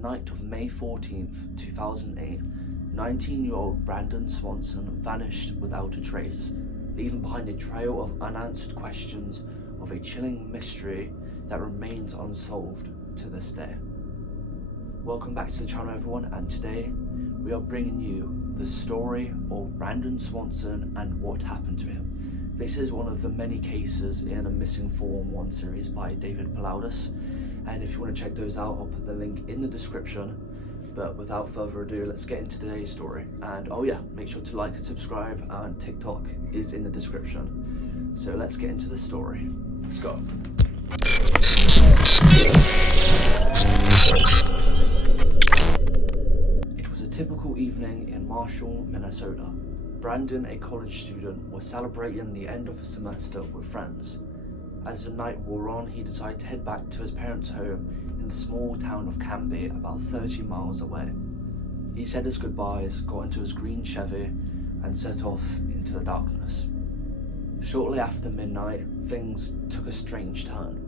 night of May 14th, 2008, 19-year-old Brandon Swanson vanished without a trace, leaving behind a trail of unanswered questions of a chilling mystery that remains unsolved to this day. Welcome back to the channel, everyone, and today we are bringing you the story of Brandon Swanson and what happened to him. This is one of the many cases in a Missing 411 series by David Palaudis, and if you want to check those out, I'll put the link in the description. But without further ado, let's get into today's story. And oh yeah, make sure to like and subscribe, and TikTok is in the description. So let's get into the story. Let's go. It was a typical evening in Marshall, Minnesota. Brandon, a college student, was celebrating the end of a semester with friends. As the night wore on, he decided to head back to his parents' home in the small town of Canby, about 30 miles away. He said his goodbyes, got into his green Chevy, and set off into the darkness. Shortly after midnight, things took a strange turn.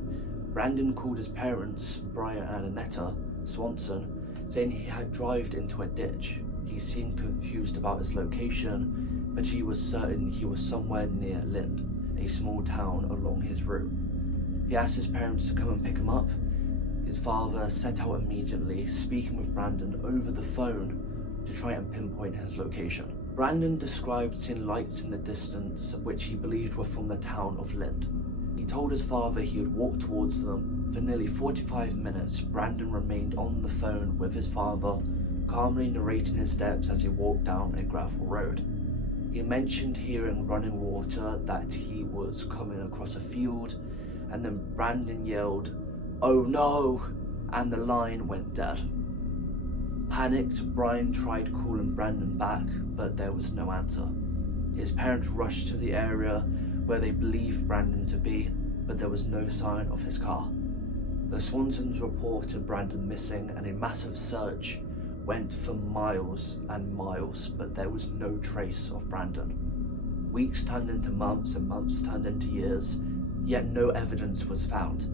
Brandon called his parents, Brian and Annetta Swanson, saying he had drived into a ditch. He seemed confused about his location, but he was certain he was somewhere near Lind, a small town along his route. He asked his parents to come and pick him up. His father set out immediately, speaking with Brandon over the phone to try and pinpoint his location. Brandon described seeing lights in the distance, which he believed were from the town of Lind. He told his father he would walk towards them. For nearly 45 minutes, Brandon remained on the phone with his father, calmly narrating his steps as he walked down a gravel road. He mentioned hearing running water, that he was coming across a field, and then Brandon yelled, "Oh no!" and the line went dead. Panicked, Brian tried calling Brandon back, but there was no answer. His parents rushed to the area where they believed Brandon to be, but there was no sign of his car. The Swansons reported Brandon missing, and a massive search went for miles and miles, but there was no trace of Brandon. Weeks turned into months, and months turned into years, yet no evidence was found.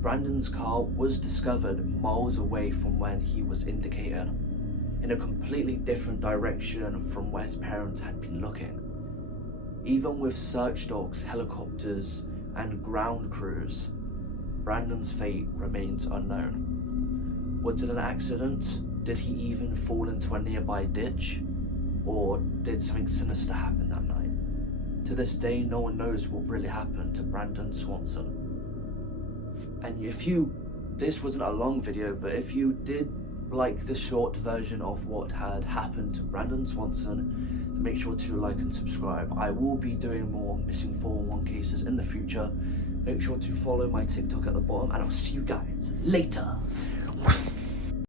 Brandon's car was discovered miles away from when he was indicated, in a completely different direction from where his parents had been looking. Even with search dogs, helicopters, and ground crews, Brandon's fate remains unknown. Was it an accident? Did he even fall into a nearby ditch? Or did something sinister happen that night? To this day, no one knows what really happened to Brandon Swanson. And this wasn't a long video, but if you did like the short version of what had happened to Brandon Swanson, make sure to like and subscribe. I will be doing more Missing 411 cases in the future. Make sure to follow my TikTok at the bottom, and I'll see you guys later.